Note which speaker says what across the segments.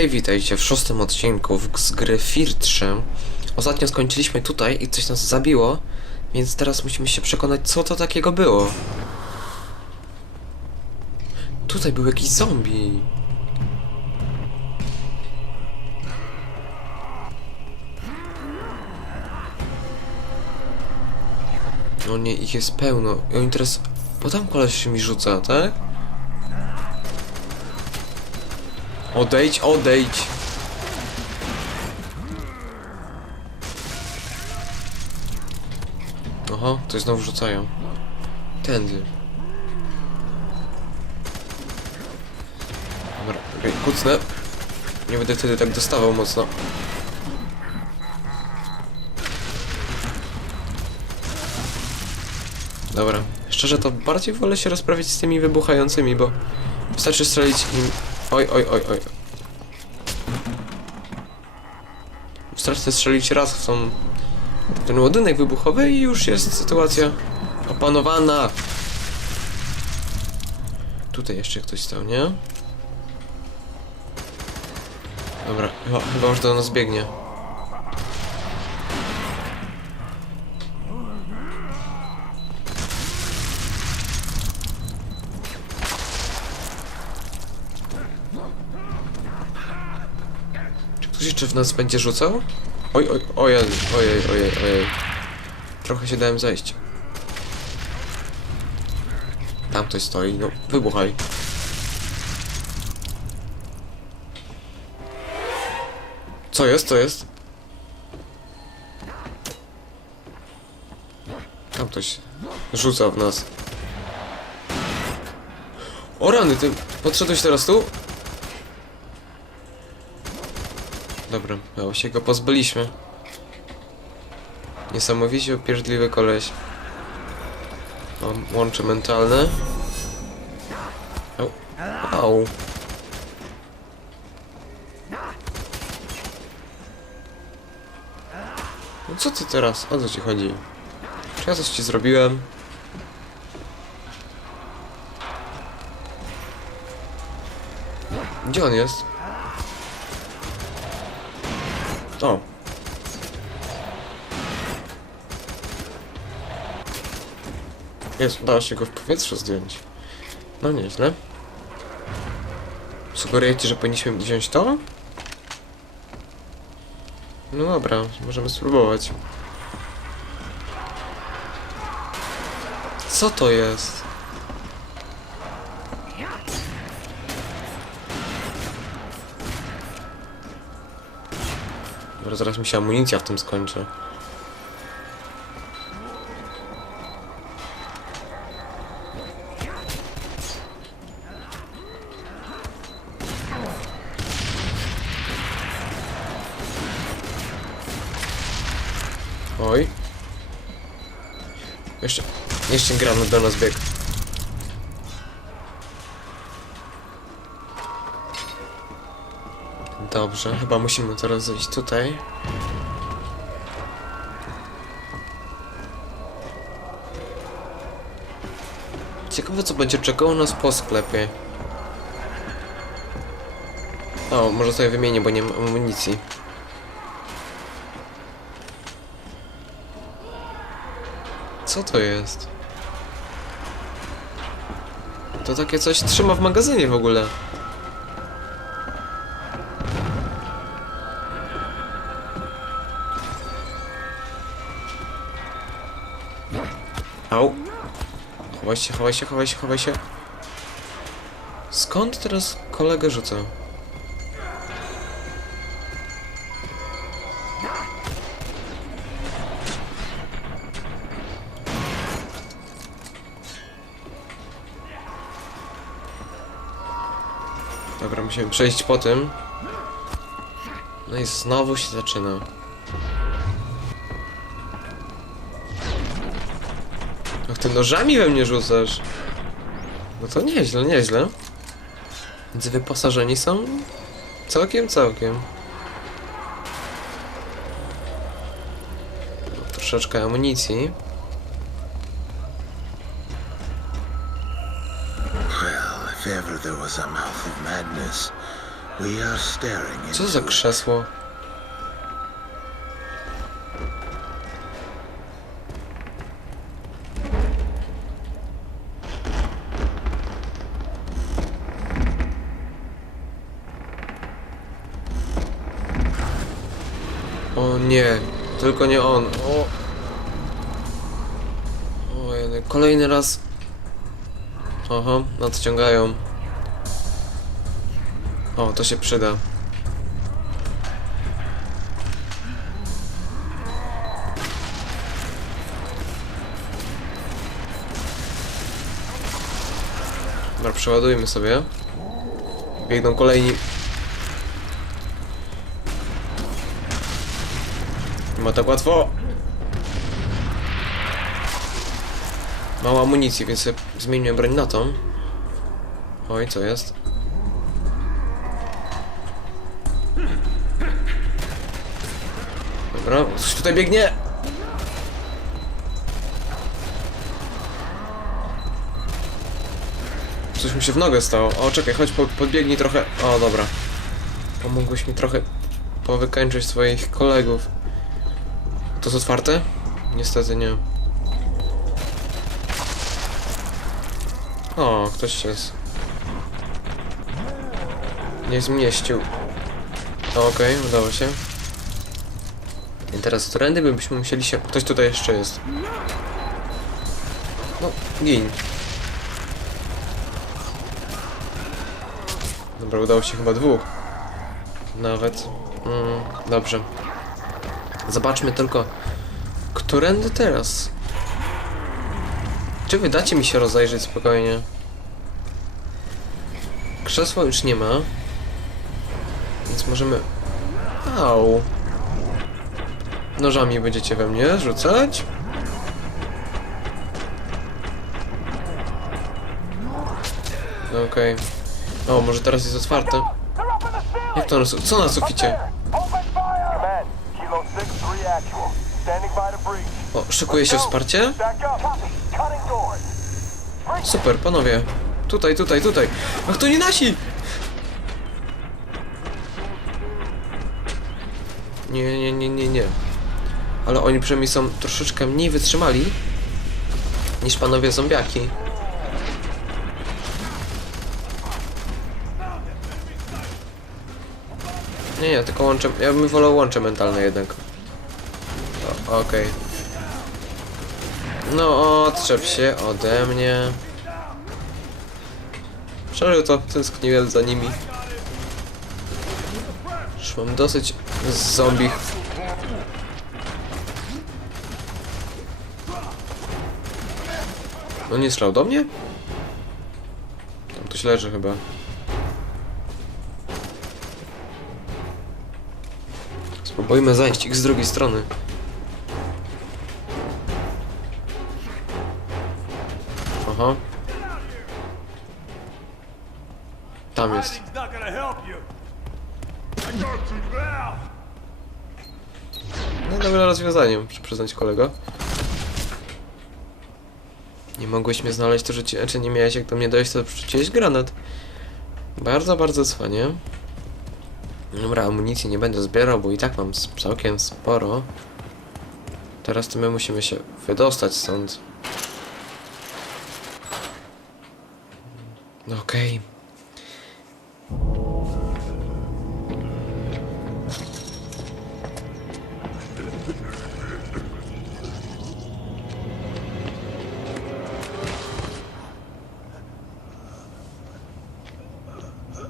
Speaker 1: Hej, witajcie w szóstym odcinku z gry Fear 3. Ostatnio skończyliśmy tutaj i coś nas zabiło, więc teraz musimy się przekonać, co to takiego było. Tutaj był jakiś zombie. No nie, ich jest pełno. I oni teraz... Bo tam koleś się mi rzuca, tak? Odejdź, odejdź! Aha, to znowu rzucają. Tędy. Dobra, okej, kucnę. Nie będę wtedy tak dostawał mocno. Dobra. Szczerze to bardziej wolę się rozprawić z tymi wybuchającymi, bo wystarczy strzelić im... Oj, oj, oj, oj. Wystarczy strzelić raz w tą... ten ładunek wybuchowy i już jest sytuacja opanowana. Tutaj jeszcze ktoś stał, nie? Dobra, chyba, chyba już do nas biegnie. Czy jeszcze w nas będzie rzucał? Oj, oj, ojej, ojej, ojej, ojej. Trochę się dałem zejść. Tam ktoś stoi, no wybuchaj. Co jest, co jest? Tam ktoś rzuca w nas. O rany, ty podszedłeś teraz tu? Dobra, mało się go pozbyliśmy. Niesamowicie upierdliwy koleś. Mam łącze mentalne. Au. No co ty teraz? O co ci chodzi? Czy ja coś ci zrobiłem? Gdzie on jest? O. Jest, udało się go w powietrzu zdjąć. No nieźle. Sugerujecie, że powinniśmy wziąć to? No dobra, możemy spróbować. Co to jest? Dobra, zaraz mi się amunicja w tym skończy. Oj. Jeszcze, jeszcze granat do nas biegł. Dobrze, chyba musimy teraz zejść tutaj. Ciekawe co będzie czekało nas po sklepie. O, może sobie wymienię, bo nie mam amunicji. Co to jest? To takie coś trzyma w magazynie w ogóle. Chowaj się, chowaj się, chowaj się, chowaj się. Skąd teraz kolegę rzuca? Dobra, musimy przejść po tym. No i znowu się zaczyna. Ty nożami we mnie rzucasz. No to nieźle, nieźle. Więc wyposażeni są całkiem, całkiem. No, troszeczkę amunicji.
Speaker 2: Well, if ever
Speaker 1: tylko nie on. O, o kolejny raz. Oho, nadciągają. O, to się przyda. Dobra, przeładujmy sobie. Biegną kolejni. Ma tak łatwo. Mało amunicji, więc sobie zmieniłem broń na tą. Oj, co jest? Dobra, coś tutaj biegnie! Coś mi się w nogę stało. O, czekaj, chodź, po, podbiegnij trochę. O, dobra. Pomogłeś mi trochę powykańczyć swoich kolegów. To jest otwarte? Niestety nie. O, ktoś z... nie zmieścił. Okej, udało się. I teraz trendy byśmy musieli się... Ktoś tutaj jeszcze jest. No, gin. Dobra, udało się chyba dwóch. Nawet. Mm, dobrze. Zobaczmy tylko, którędy teraz? Czy wy dacie mi się rozejrzeć spokojnie? Krzesła już nie ma. Więc możemy... Au. Nożami będziecie we mnie rzucać? No Okej. O, może teraz jest otwarte. Jak to na Co na suficie? O, szykuje się wsparcie? Super, panowie. Tutaj, tutaj, tutaj. Ach, to nie nasi! Nie, nie, nie, nie, nie. Ale oni przynajmniej są troszeczkę mniej wytrzymali niż panowie zombiaki. Nie, nie, tylko łącze... Ja bym wolał łącze mentalne jednak. Okej. No, odczep się ode mnie. Szczerze to tęskniłem za nimi. Już mam dosyć zombie. No nie strzelał do mnie? Tam ktoś leży chyba. Spróbujmy zajść ich z drugiej strony. Aha. Tam jest. No dobre rozwiązanie, muszę przyznać kolego. Nie mogłeś mnie znaleźć, to rzuci... Czy nie miałeś jak do mnie dojść, to rzuciłeś granat. Bardzo, bardzo cwanie. Dobra, amunicji nie będę zbierał, bo i tak mam całkiem sporo. Teraz to my musimy się wydostać stąd. Okej.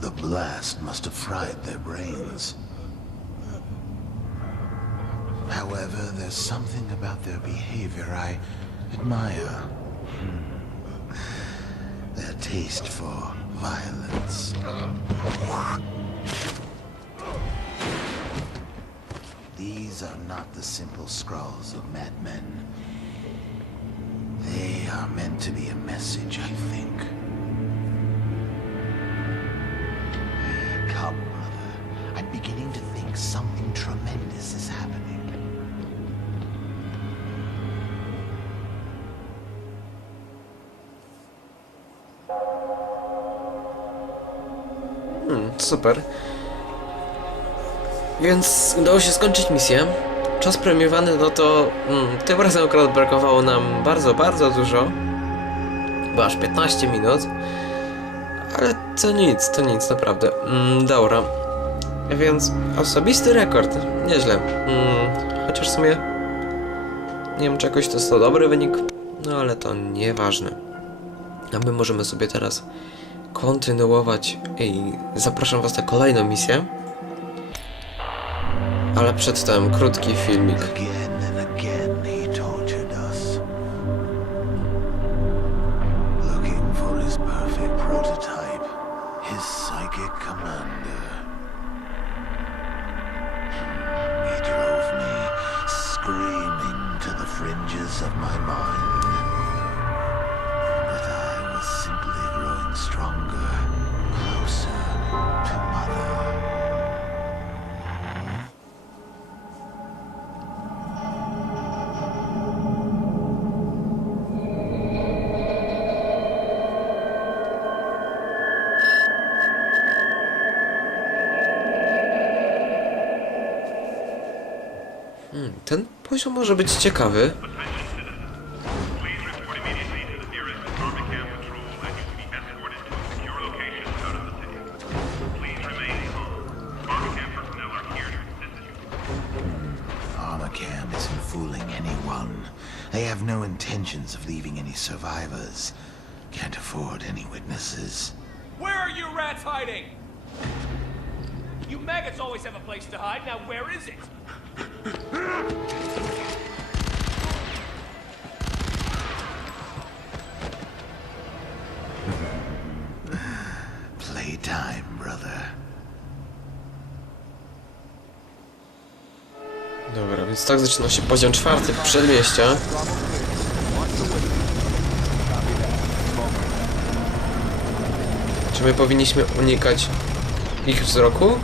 Speaker 2: The blast must have fried their brains. However, there's something about their behavior I admire. Hmm. Taste for violence. These are not the simple scrawls of madmen. They are meant to be a message, I think. Come, brother. I'm beginning to think something tremendous is happening.
Speaker 1: Super. Więc udało się skończyć misję. Czas premiowany, no to mm, tym razem akurat brakowało nam bardzo, bardzo dużo. Bo aż 15 minut. Ale to nic, to nic, naprawdę. Mm, dobra. Więc osobisty rekord. Nieźle. Mm, chociaż w sumie nie wiem, czy jakoś to jest to dobry wynik. No ale to nieważne. A my możemy sobie teraz kontynuować i zapraszam was na kolejną misję. Ale przedtem krótki filmik.
Speaker 2: Again and again
Speaker 3: you. Armacam
Speaker 2: isn't fooling anyone. They have no intentions of leaving any survivors. Can't afford any witnesses.
Speaker 4: Where are you rats hiding? You maggots always have a place to hide. Now where is it?
Speaker 2: Playtime, brother.
Speaker 1: Dobra, więc tak zaczyna się poziom czwarty przedmieścia. Czy my powinniśmy unikać ich wzroku?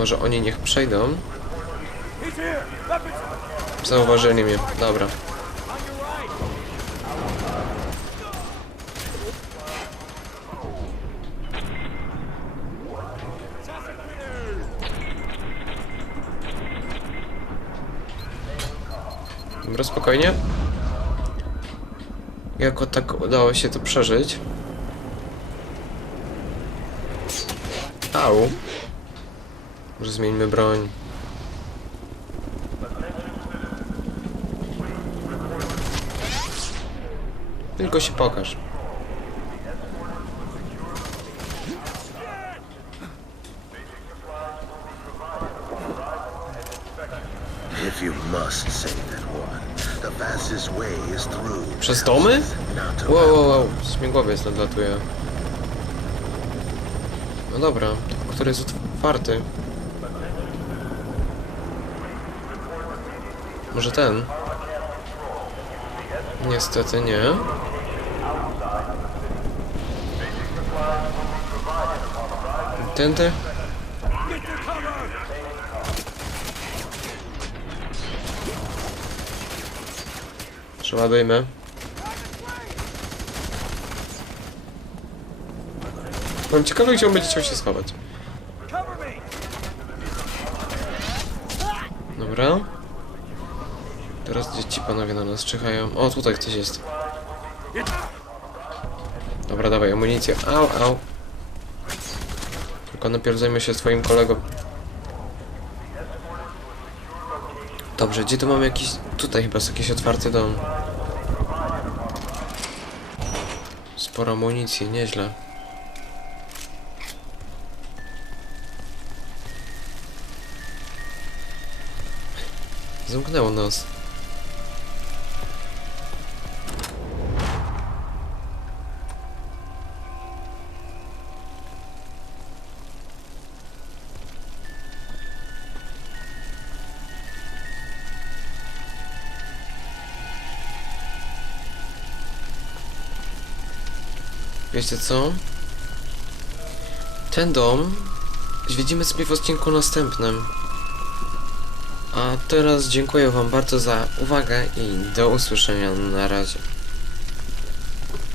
Speaker 1: Może oni niech przejdą. Zauważyli mnie. Dobra. Dobra, spokojnie. Jako tak udało się to przeżyć. Au. Może zmieńmy broń. Tylko się pokaż. Przez domy? Wow, wow, wow. Śmigłowiec nadlatuje. No dobra, który jest otwarty? Może ten? Niestety nie. Tędy? Przeładujmy. Mam ciekawe, gdzie on będzie chciał się schować. Dobra. Ci panowie na nas czyhają? O, tutaj ktoś jest. Dobra, dawaj, amunicję. Au, au. Tylko najpierw zajmę się swoim kolegą. Dobrze, gdzie tu mamy jakiś... Tutaj chyba jest jakiś otwarty dom. Sporo amunicji, nieźle. Zamknęło nas. Wiecie co? Ten dom zwiedzimy sobie w odcinku następnym. A teraz dziękuję Wam bardzo za uwagę i do usłyszenia na razie.